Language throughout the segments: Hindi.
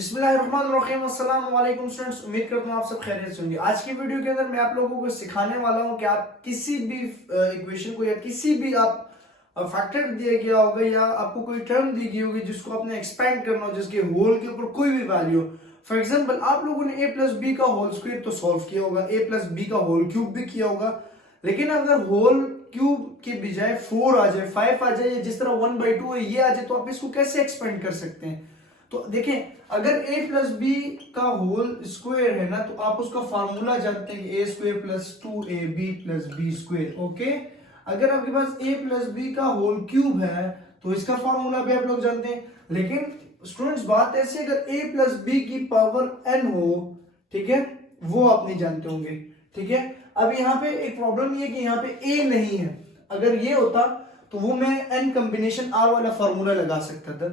बिस्मिल्लाहिर्रहमानिर्रहीम अस्सलाम वालेकुम स्टूडेंट्स, उम्मीद करता हूँ आप सब खैरियत से होंगे। आज की वीडियो के अंदर मैं आप लोगों को सिखाने वाला हूँ कि आप किसी भी इक्वेशन को या किसी भी आप फैक्टर दिया गया होगा या आपको कोई टर्म दी गई होगी जिसको आपने एक्सपेंड करना हो, जिसके होल के ऊपर कोई भी वैल्यू हो। फॉर एग्जाम्पल आप लोगों ने a प्लस बी का होल स्क्वायर तो सॉल्व किया होगा, a प्लस बी का होल क्यूब भी किया होगा, लेकिन अगर होल क्यूब के बजाय 4 आ जाए, 5 आ जाए, जिस तरह 1/2 है ये आ जाए, तो आप इसको कैसे एक्सपेंड कर सकते हैं। तो देखें, अगर a प्लस बी का होल स्क्वायर है ना, तो आप उसका फार्मूला जानते हैं कि A square plus 2ab plus B square. Okay, अगर आपके पास a प्लस बी का होल क्यूब है तो इसका फार्मूला भी आप लोग जानते हैं। लेकिन स्टूडेंट्स बात ऐसी, अगर a प्लस बी की पावर n हो, ठीक है, वो आप नहीं जानते होंगे। ठीक है, अब यहाँ पे एक प्रॉब्लम ये है कि यहाँ पे a नहीं है। अगर ये होता तो वो मैं n कॉम्बिनेशन r वाला फार्मूला लगा सकता था,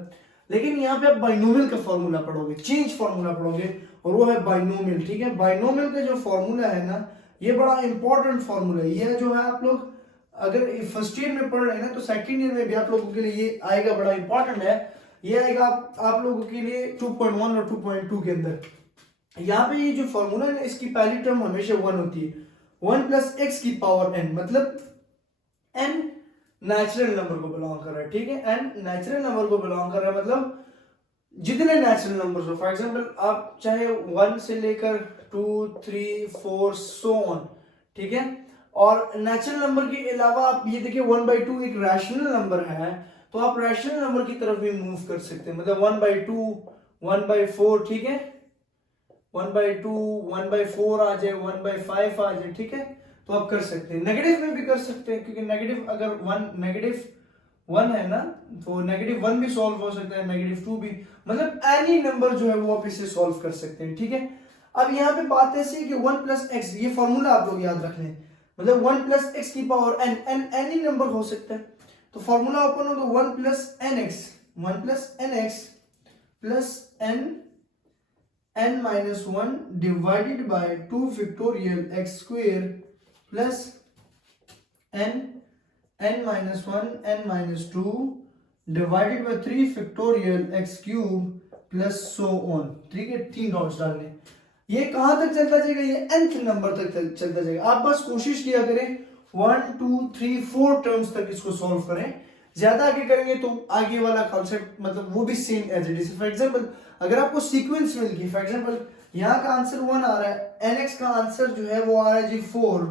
लेकिन यहाँ पे आप बाइनोमियल का फॉर्मूला पढ़ोगे, चेंज फॉर्मूला पढ़ोगे, और वो है बाइनोमियल। ठीक है, बाइनोमियल का जो फॉर्मूला है ना, ये बड़ा इंपॉर्टेंट फॉर्मूला है। ये जो है आप लोग अगर फर्स्ट ईयर में पढ़ रहे हैं ना, तो सेकंड ईयर में भी आप लोगों के लिए ये आएगा, बड़ा इंपॉर्टेंट है। ये आएगा आप लोगों के लिए 2.1 और 2.2 के अंदर। यहाँ पे ये जो फॉर्मूला है, इसकी पहली टर्म हमेशा 1 होती है। 1 प्लस एक्स की पावर n, मतलब n नेचुरल नंबर को बिलोंग कर रहा है। ठीक है, n नेचुरल नंबर को बिलोंग कर रहा है, मतलब जितने नेचुरल नंबर्स हो। फॉर एग्जांपल आप चाहे 1 से लेकर 2, 3, 4 सो ऑन, ठीक है। और नेचुरल नंबर के अलावा आप ये देखिए 1/2 एक रैशनल नंबर है, तो आप रैशनल नंबर की तरफ भी मूव कर सकते हैं, मतलब 1/2, 1/4, ठीक है, 1/2, 1/4 आ जाए, 1/5 आ जाए, ठीक है, तो आप कर सकते हैं। नेगेटिव में भी कर सकते हैं, क्योंकि नेगेटिव अगर -1 है ना, तो -1 भी सॉल्व हो सकता है, -2 भी, मतलब एनी नंबर जो है वो आप इसे सॉल्व कर सकते हैं। ठीक है, अब यहाँ पे बात ऐसी है कि 1 प्लस एक्स, ये फॉर्मूला आप लोग याद रख लें, मतलब 1 प्लस एक्स की पावर n एनी नंबर हो सकता है। तो फॉर्मूला ओपन हो तो 1 plus n x, 1 plus n x plus n minus 1 divided by 2 factorial x square plus n minus 1 n minus 2 divided by 3 factorial x cube plus so on. ठीक है, 3 डॉट्स डालने। ये कहां तक चलता जाएगा, ये nth नंबर तक चलता जाएगा। आप बस कोशिश किया करें 1, 2, 3, 4 टर्म्स तक इसको सॉल्व करें। ज्यादा आगे करेंगे तो आगे वाला कॉन्सेप्ट मतलब वो भी same as it is. For example अगर आपको सीक्वेंस मिल गई, फॉर एग्जांपल यहाँ का आंसर 1 आ रहा है, nx का आंसर जो है वो आ रहा है जी 4,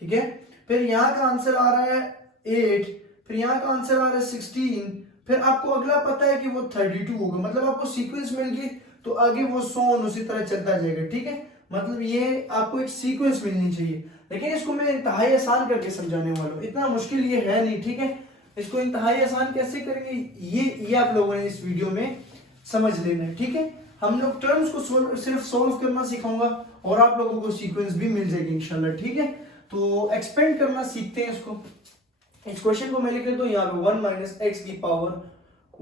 ठीक है, फिर यहाँ का आंसर आ रहा है 8, फिर यहाँ का आंसर आ रहा है 16, फिर आपको अगला पता है कि वो 32 होगा, मतलब आपको सीक्वेंस मिल गई तो आगे वो सोन उसी तरह चलता जाएगा। ठीक है, मतलब ये आपको एक सीक्वेंस मिलनी चाहिए, लेकिन इसको मैं इंतहाई आसान करके समझाने वाला हूँ, इतना मुश्किल ये है नहीं। ठीक है, इसको इंतहाई आसान कैसे करेंगे ये आप लोगों ने इस वीडियो में समझ लेना है। ठीक है, हम लोग टर्म्स को सिर्फ सोल्व करना सिखाऊंगा और आप लोगों को सीक्वेंस भी मिल जाएगी इंशाल्लाह। ठीक है, तो एक्सपेंड करना सीखते हैं इसको। इस क्वेश्चन को मैं लिख लेता हूँ यहाँ पे 1 माइनस एक्स की पावर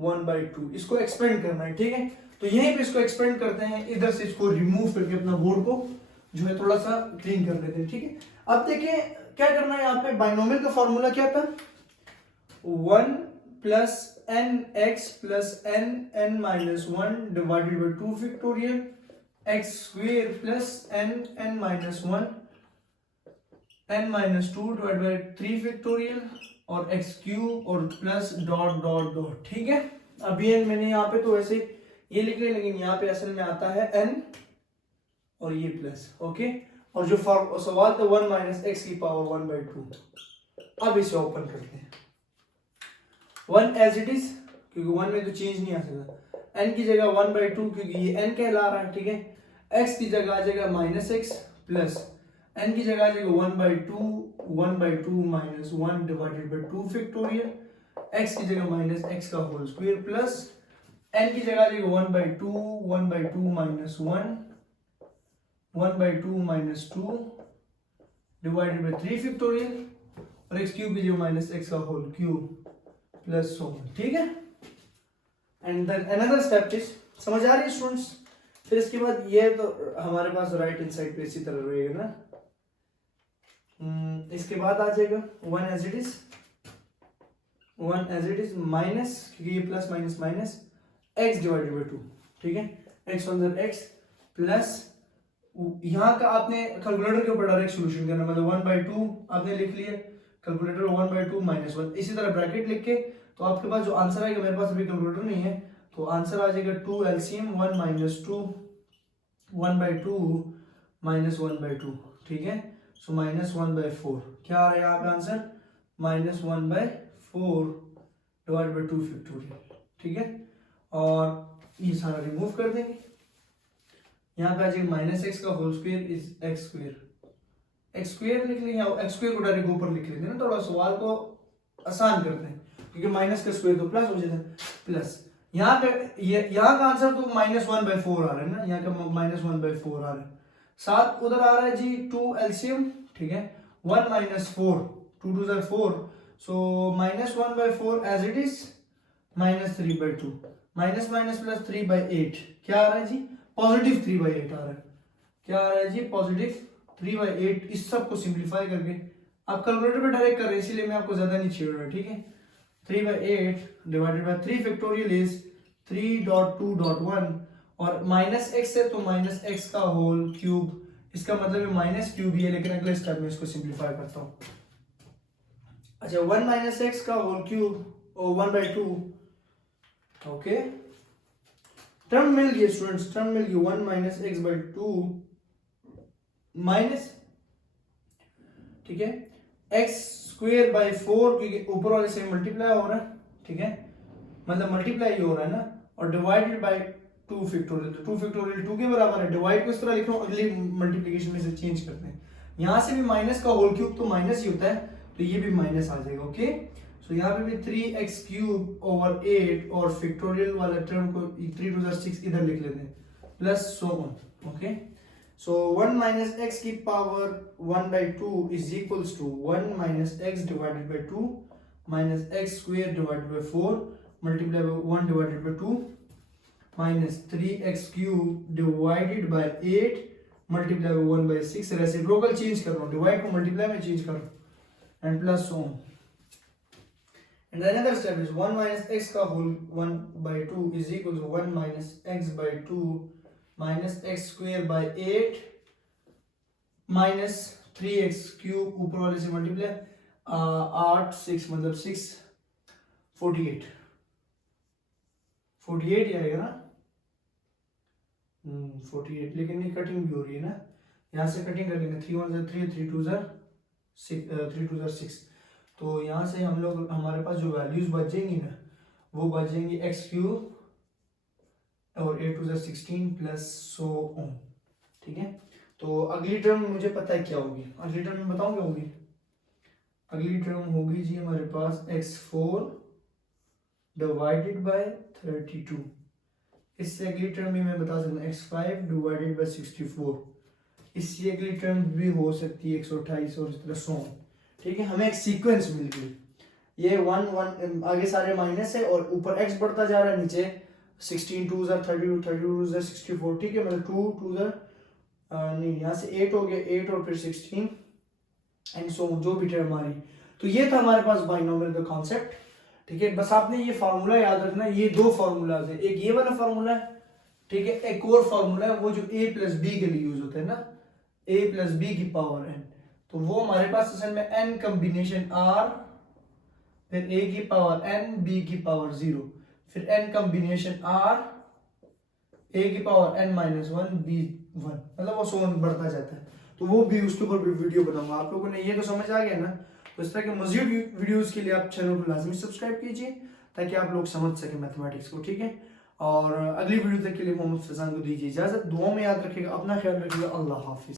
1/2, इसको एक्सपेंड करना है। ठीक है, तो यहीं पे इसको एक्सपेंड करते हैं, इधर से इसको रिमूव करके अपना बोर्ड को जो है थोड़ा सा क्लीन कर लेते हैं। ठीक है, अब देखें क्या करना है, यहाँ पे बाइनोमियल का फॉर्मूला क्या था, 1 plus n x plus n minus 1 divided by 2 factorial x square plus n minus 1 n minus 2 divided by 3 factorial और एक्स क्यूब और प्लस डॉट डॉट डॉट। ठीक है, अब ये मैंने यहाँ पे तो वैसे ये लिख लिया, लेकिन यहाँ पे असल में आता है n और ये प्लस। ओके, और जो सवाल था 1 माइनस एक्स की पावर 1/2। अब इसे ओपन करते हैं, 1 एज इट इज, क्योंकि 1 में तो चेंज नहीं आ सकता, n की जगह 1/2 क्योंकि ये n कहला रहा है। ठीक है, x की जगह आ जाएगा माइनस एक्स प्लस n की जगह आ जाएगा 1/2 minus 1 divided by 2 factorial, x की जगह माइनस x का होल स्क्वायर प्लस n की जगह आ जाएगा 1/2 minus 1/2 minus 2 divided by 3 factorial और x क्यूब की जगह माइनस x का whole cube plus so on. ठीक है, and then another step is, समझ आ रही है स्टूडेंट्स। फिर इसके बाद ये तो हमारे पास राइट हैंड साइड पे इसी तरह रहेगा ना। इसके बाद आ जाएगा 1 एज इट इज माइनस, क्योंकि ये plus minus minus x divided by 2। ठीक है, x वन ज़र x प्लस यहाँ का आपने कैलकुलेटर के ऊपर डायरेक्ट सोल्यूशन करना, मतलब 1/2 आपने लिख लिया, कैलकुलेटर 1/2 -1, इसी तरह ब्रैकेट लिख के तो आपके पास जो आंसर आएगा, मेरे पास अभी कैलकुलेटर नहीं है, तो आंसर आ जाएगा 2 LCM 1 - 2 1/2 -1/2, ठीक है। सो -1/4 क्या आ रहा है यहाँ पे आंसर, -1/4 डिवाइड बाई 2 फैक्टोरियल, ठीक है। और ये सारा रिमूव कर देंगे, यहाँ पे आ जाएगा -x का whole square is x square, x square लिख लेंगे, x स्क्वायर को डायरेक्ट ऊपर लिख लेते हैं ना, थोड़ा सवाल को आसान करते हैं, क्योंकि माइनस का स्क्वायर तो प्लस हो जाता है, प्लस यहाँ पे यहाँ का आंसर तो -1/4 आ रहा है ना, यहाँ का -1/4 आ रहा है, साथ उधर आ रहा है जी 2 LCM, ठीक है, 1 - 4 2 2 ज़र 4, so -1/4 as it is -3/2 minus minus plus 3/8 क्या आ रहा है जी, पॉजिटिव 3/8 आ रहा है, क्या आ रहा है जी, पॉजिटिव 3/8। इस सब को सिंप्लीफाई करके आप कैलकुलेटर पे डायरेक्ट कर रहे हैं, इसीलिए मैं आपको ज्यादा नहीं छेड़ रहा, ठीक है। 3/8 डिवाइडेड बाय 3 फैक्टोरियल इज 3.2.1 और -x है तो -x का होल क्यूब, इसका मतलब है माइनस क्यूब ही है, लेकिन अगले स्टेप में इसको सिंप्लीफाई करता हूं। अच्छा 1 - x का होल क्यूब और 1/2, ओके, टर्म मिल गई स्टूडेंट्स, टर्म मिल गई 1 - x/2 माइनस, ठीक है, x²/4 क्योंकि ऊपर वाले से मल्टीप्लाई हो रहा है, ठीक है, मतलब मल्टीप्लाई ही हो रहा है ना, और डिवाइडेड बाय 2 फैक्टोरियल, तो 2 फैक्टोरियल 2 के बराबर है, डिवाइड को इस तरह लिख रहा हूं, अगली मल्टीप्लिकेशन में से चेंज करते हैं, यहां से भी माइनस का होल क्यूब तो माइनस ही होता है, तो ये भी माइनस आ जाएगा, ओके। सो यहाँ पे भी 3x³ और फैक्टोरियल वाला टर्म को 3 2 6 इधर लिख लेते हैं, plus so on, okay. So 1 - x की power 1/2 is equals to 1 - x divided by 2 -x² divided by 4 multiply by 1 divided by 2 -3x³ divided by 8 multiply by 1/6, reciprocal change कर रहा हूँ, डिवाइड को मल्टीप्लाई में चेंज कर रहा हूँ, and plus so on. And the another step is 1 - x का whole 1/2 is equal to 1 - x/2 -x² by 8 minus 3x³ ऊपर वाले से मल्टीप्लाई 8 6 मतलब 6 48 ही आएगा ना, 48, लेकिन ये कटिंग भी हो रही है ना, यहाँ से कटिंग कर लेंगे, 3 1 3 3 2 3 2 6, तो यहाँ से हम लोग हमारे पास जो वैल्यूज बचेंगी ना, वो बचेंगी x³ और 8 2 16 प्लस सो ऑन, ठीक है। तो अगली टर्म मुझे पता है क्या होगी, अगली टर्म में बताऊं क्या होगी, अगली टर्म होगी जी हमारे पास x4 डिवाइडेड बाय 32, इससे अगली टर्म भी मैं बता सकता हूँ x5 डिवाइडेड बाय 64, इससे अगली टर्म भी हो सकती है 128 और इस तरह सो ऑन, ठीक है। हमें एक सीक्वेंस मिल गई, ये 1 1 आगे सारे माइनस है और ऊपर x बढ़ता जा रहा है, नीचे 16 2 32 32 64, ठीक है, मतलब 2 2 नहीं, यहाँ से 8 हो गया, 8 और फिर 16 एंड सो जो भी टर्म हमारी, तो ये था हमारे पास बाइनोमियल का कॉन्सेप्ट, ठीक है। बस आपने ये फार्मूला याद रखना, ये दो फार्मूलाज है, एक ये वाला फार्मूला है, ठीक है, एक और फार्मूला है वो जो a + b के लिए यूज होता है ना, a + b की पावर n, तो वो हमारे पास असल में n कॉम्बिनेशन r, फिर a की पावर n, b की पावर 0, फिर n कॉम्बिनेशन r, a की पावर n - 1 b 1, मतलब वो सोन बढ़ता जाता है, तो वो भी उसके ऊपर भी वीडियो बनाऊंगा। आप लोगों ने ये तो समझ आ गया ना, तो इस तरह के मजीद वीडियोस के लिए आप चैनल को लाजमी सब्सक्राइब कीजिए ताकि आप लोग समझ सकें मैथमेटिक्स को, ठीक है। और अगली वीडियो तक के लिए मोहम्मद फैजान को दीजिए इजाजत, दुआ में याद रखिएगा, अपना ख्याल रखिएगा, अल्लाह हाफिज।